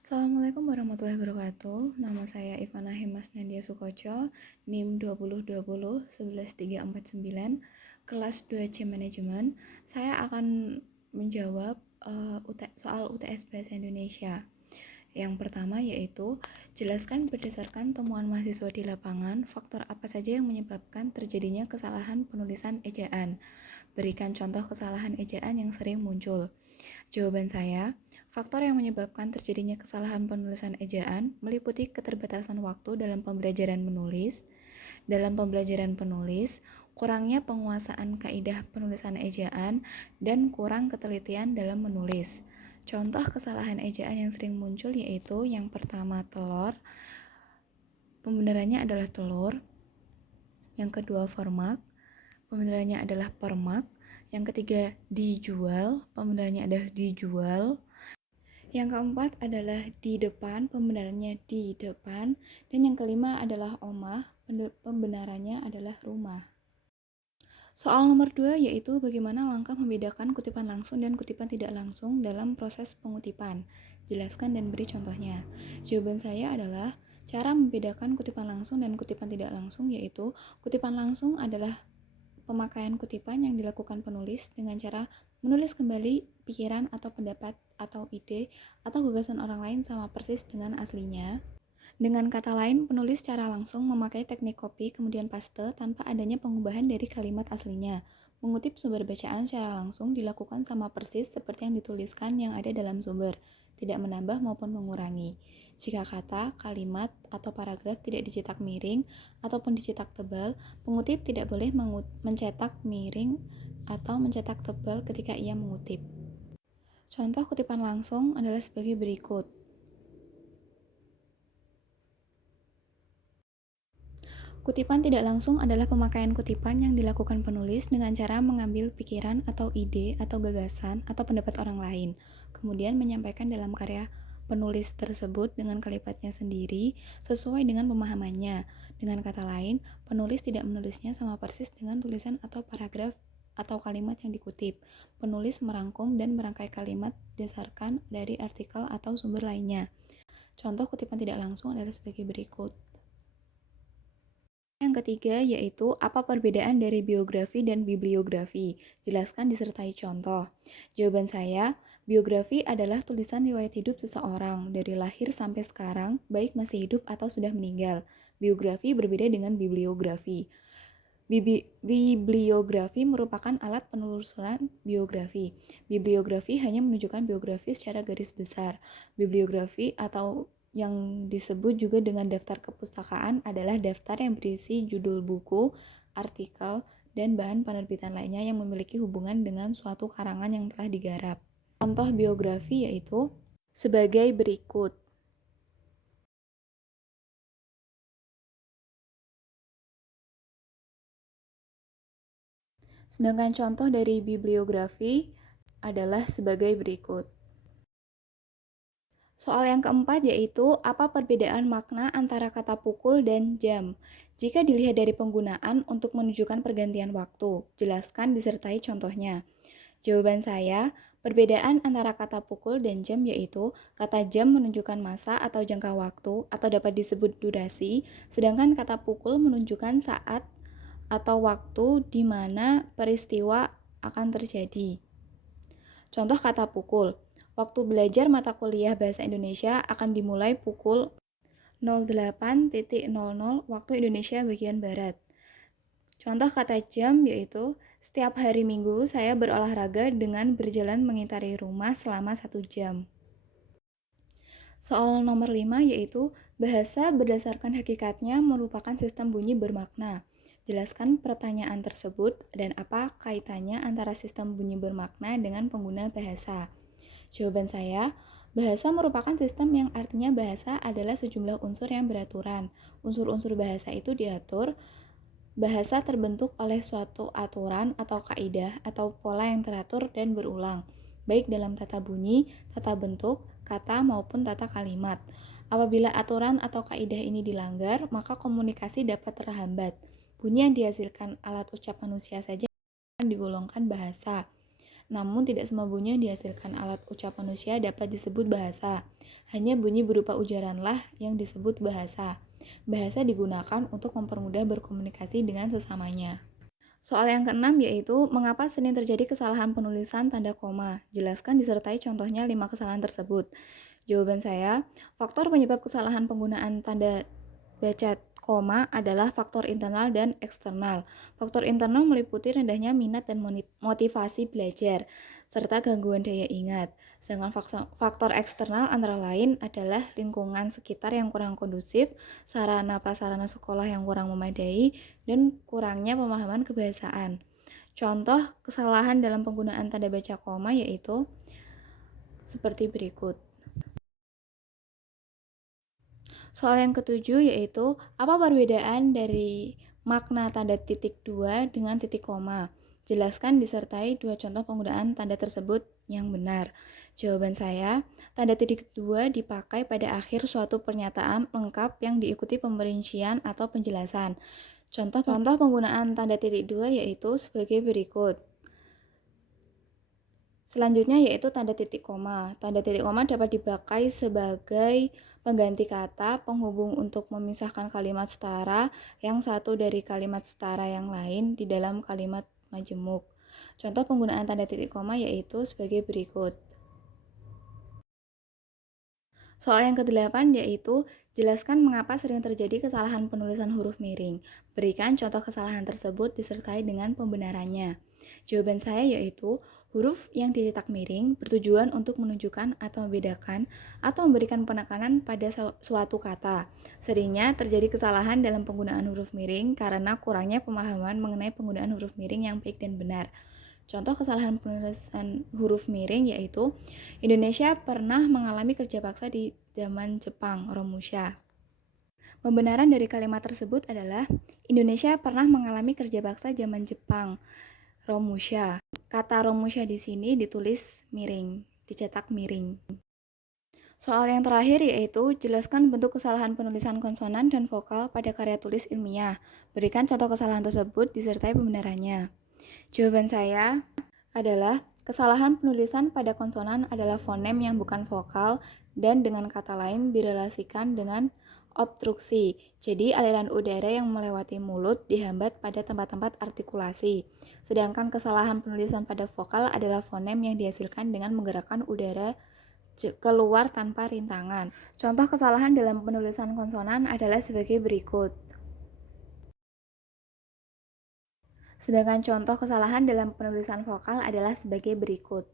Assalamualaikum warahmatullahi wabarakatuh. Nama saya Ivana Hemas Nadia Sukoco, NIM 2020 11349, kelas 2C Manajemen. Saya akan menjawab soal UTS Bahasa Indonesia. Yang pertama yaitu, jelaskan berdasarkan temuan mahasiswa di lapangan, faktor apa saja yang menyebabkan terjadinya kesalahan penulisan ejaan. Berikan contoh kesalahan ejaan yang sering muncul. Jawaban saya, faktor yang menyebabkan terjadinya kesalahan penulisan ejaan meliputi keterbatasan waktu dalam pembelajaran menulis, kurangnya penguasaan kaidah penulisan ejaan, dan kurang ketelitian dalam menulis. Contoh kesalahan ejaan yang sering muncul yaitu yang pertama telur, pembenarannya adalah telur. Yang kedua formak, pembenarannya adalah permak. Yang ketiga dijual, pembenarannya adalah dijual. Yang keempat adalah di depan, pembenarannya di depan. Dan yang kelima adalah omah, pembenarannya adalah rumah. Soal nomor 2 yaitu bagaimana langkah membedakan kutipan langsung dan kutipan tidak langsung dalam proses pengutipan. Jelaskan dan beri contohnya. Jawaban saya adalah cara membedakan kutipan langsung dan kutipan tidak langsung yaitu kutipan langsung adalah pemakaian kutipan yang dilakukan penulis dengan cara menulis kembali pikiran atau pendapat atau ide atau gagasan orang lain sama persis dengan aslinya. Dengan kata lain, penulis secara langsung memakai teknik copy kemudian paste tanpa adanya pengubahan dari kalimat aslinya. Mengutip sumber bacaan secara langsung dilakukan sama persis seperti yang dituliskan yang ada dalam sumber, tidak menambah maupun mengurangi. Jika kata, kalimat, atau paragraf tidak dicetak miring ataupun dicetak tebal, pengutip tidak boleh mencetak miring atau mencetak tebal ketika ia mengutip. Contoh kutipan langsung adalah sebagai berikut. Kutipan tidak langsung adalah pemakaian kutipan yang dilakukan penulis dengan cara mengambil pikiran atau ide atau gagasan atau pendapat orang lain, kemudian menyampaikan dalam karya penulis tersebut dengan kalimatnya sendiri sesuai dengan pemahamannya. Dengan kata lain, penulis tidak menulisnya sama persis dengan tulisan atau paragraf atau kalimat yang dikutip. Penulis merangkum dan merangkai kalimat berdasarkan dari artikel atau sumber lainnya. Contoh kutipan tidak langsung adalah sebagai berikut. Yang ketiga yaitu apa perbedaan dari biografi dan bibliografi? Jelaskan disertai contoh. Jawaban saya, biografi adalah tulisan riwayat hidup seseorang dari lahir sampai sekarang, baik masih hidup atau sudah meninggal. Biografi berbeda dengan bibliografi. Bibliografi merupakan alat penelusuran biografi. Bibliografi hanya menunjukkan biografi secara garis besar. Bibliografi atau yang disebut juga dengan daftar kepustakaan adalah daftar yang berisi judul buku, artikel, dan bahan penerbitan lainnya yang memiliki hubungan dengan suatu karangan yang telah digarap. Contoh biografi yaitu sebagai berikut. Sedangkan contoh dari bibliografi adalah sebagai berikut. Soal yang keempat yaitu apa perbedaan makna antara kata pukul dan jam? Jika dilihat dari penggunaan untuk menunjukkan pergantian waktu, jelaskan disertai contohnya. Jawaban saya, perbedaan antara kata pukul dan jam yaitu kata jam menunjukkan masa atau jangka waktu atau dapat disebut durasi, sedangkan kata pukul menunjukkan saat atau waktu di mana peristiwa akan terjadi. Contoh kata pukul. Waktu belajar mata kuliah Bahasa Indonesia akan dimulai pukul 08.00 waktu Indonesia bagian Barat. Contoh kata jam yaitu setiap hari Minggu saya berolahraga dengan berjalan mengitari rumah selama 1 jam. Soal nomor 5 yaitu bahasa berdasarkan hakikatnya merupakan sistem bunyi bermakna. Jelaskan pertanyaan tersebut dan apa kaitannya antara sistem bunyi bermakna dengan pengguna bahasa. Jawaban saya, bahasa merupakan sistem yang artinya bahasa adalah sejumlah unsur yang beraturan. Unsur-unsur bahasa itu diatur. Bahasa terbentuk oleh suatu aturan atau kaidah atau pola yang teratur dan berulang, baik dalam tata bunyi, tata bentuk, kata maupun tata kalimat. Apabila aturan atau kaidah ini dilanggar, maka komunikasi dapat terhambat. Bunyi yang dihasilkan alat ucap manusia saja digolongkan bahasa. Namun tidak semua bunyi yang dihasilkan alat ucap manusia dapat disebut bahasa. Hanya bunyi berupa ujaranlah yang disebut bahasa. Bahasa digunakan untuk mempermudah berkomunikasi dengan sesamanya. Soal yang keenam yaitu, mengapa sering terjadi kesalahan penulisan tanda koma? Jelaskan disertai contohnya 5 kesalahan tersebut. Jawaban saya, faktor penyebab kesalahan penggunaan tanda baca koma adalah faktor internal dan eksternal. Faktor internal meliputi rendahnya minat dan motivasi belajar, serta gangguan daya ingat. Sedangkan faktor eksternal antara lain adalah lingkungan sekitar yang kurang kondusif, sarana prasarana sekolah yang kurang memadai, dan kurangnya pemahaman kebahasaan. Contoh kesalahan dalam penggunaan tanda baca koma yaitu seperti berikut. Soal yang ketujuh yaitu, apa perbedaan dari makna tanda titik dua dengan titik koma? Jelaskan disertai 2 contoh penggunaan tanda tersebut yang benar. Jawaban saya, tanda titik dua dipakai pada akhir suatu pernyataan lengkap yang diikuti pemerincian atau penjelasan. Contoh penggunaan tanda titik dua yaitu sebagai berikut. Selanjutnya yaitu tanda titik koma. Tanda titik koma dapat dipakai sebagai pengganti kata, penghubung untuk memisahkan kalimat setara yang satu dari kalimat setara yang lain di dalam kalimat majemuk. Contoh penggunaan tanda titik koma yaitu sebagai berikut. Soal yang ke-8 yaitu, jelaskan mengapa sering terjadi kesalahan penulisan huruf miring. Berikan contoh kesalahan tersebut disertai dengan pembenarannya. Jawaban saya yaitu, huruf yang dicetak miring bertujuan untuk menunjukkan atau membedakan atau memberikan penekanan pada suatu kata. Seringnya terjadi kesalahan dalam penggunaan huruf miring karena kurangnya pemahaman mengenai penggunaan huruf miring yang baik dan benar. Contoh kesalahan penulisan huruf miring yaitu, Indonesia pernah mengalami kerja paksa di zaman Jepang, Romusha. Pembenaran dari kalimat tersebut adalah, Indonesia pernah mengalami kerja paksa zaman Jepang, Romusha. Kata Romusha di sini ditulis miring, dicetak miring. Soal yang terakhir yaitu, jelaskan bentuk kesalahan penulisan konsonan dan vokal pada karya tulis ilmiah. Berikan contoh kesalahan tersebut disertai pembenarannya. Jawaban saya adalah, kesalahan penulisan pada konsonan adalah fonem yang bukan vokal dan dengan kata lain direlasikan dengan obstruksi. Jadi aliran udara yang melewati mulut dihambat pada tempat-tempat artikulasi. Sedangkan kesalahan penulisan pada vokal adalah fonem yang dihasilkan dengan menggerakkan udara keluar tanpa rintangan. Contoh kesalahan dalam penulisan konsonan adalah sebagai berikut. Sedangkan contoh kesalahan dalam penulisan vokal adalah sebagai berikut.